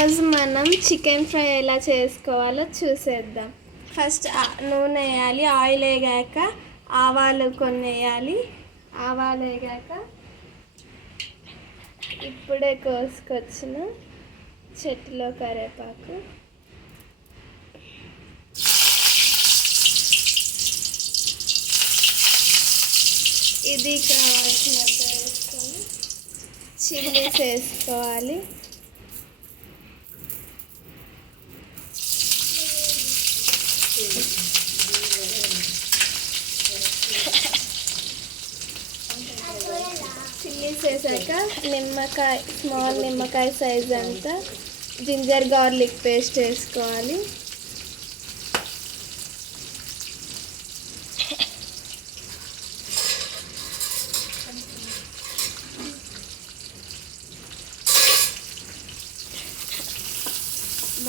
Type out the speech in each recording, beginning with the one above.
ఈరోజు మనం chicken fry ఎలా చేసుకోవాలో చూసేద్దాం. ఫస్ట్ నూనె వేయాలి, ఆయిల్ వేగాక ఆవాలు కొన్ని వేయాలి. ఆవాలు వేగాక ఇప్పుడే కోసుకొచ్చిన చెట్టులో కరివేపాకు, ఇది ఇక్కడ వచ్చినంత వేసుకొని చిల్లీస్ వేసుకోవాలి. చిల్లీస్ వేసాక నిమ్మకాయ, స్మాల్ నిమ్మకాయ సైజ్ అంతా జింజర్ గార్లిక్ పేస్ట్ వేసుకోవాలి.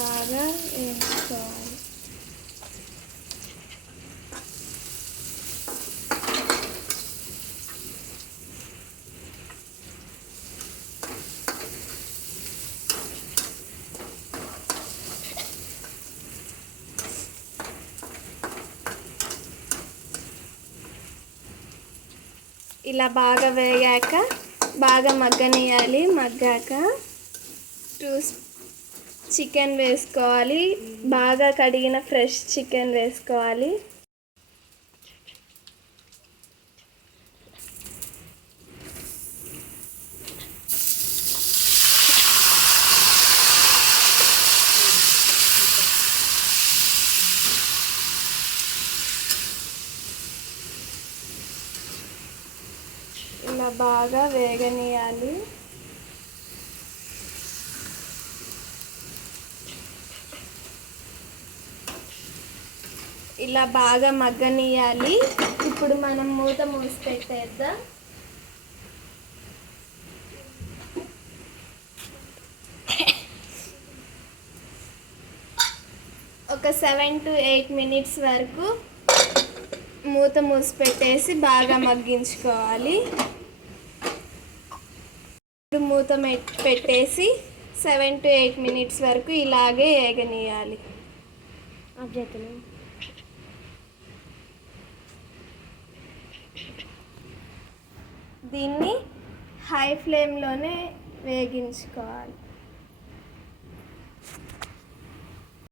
బాగా వేసుకోవాలి. ఇలా బాగా వేగాక బాగా మగ్గనియాలి. మగ్గాక చికెన్ వేసుకోవాలి. బాగా కడిగిన ఫ్రెష్ చికెన్ వేసుకోవాలి. ఇలా బాగా వేగనియాలి. ఇలా బాగా మగ్గనియాలి. ఇప్పుడు మనం మూత మూసి పెట్టేద్దాం. ఒక 7 to 8 minutes వరకు మూత మూసి పెట్టేసి బాగా మగ్గించుకోవాలి. ఇప్పుడు మూత పెట్టేసి 7 to 8 minutes వరకు ఇలాగే వేగనీయాలి. దీన్ని హై ఫ్లేమ్లోనే వేగించుకోవాలి.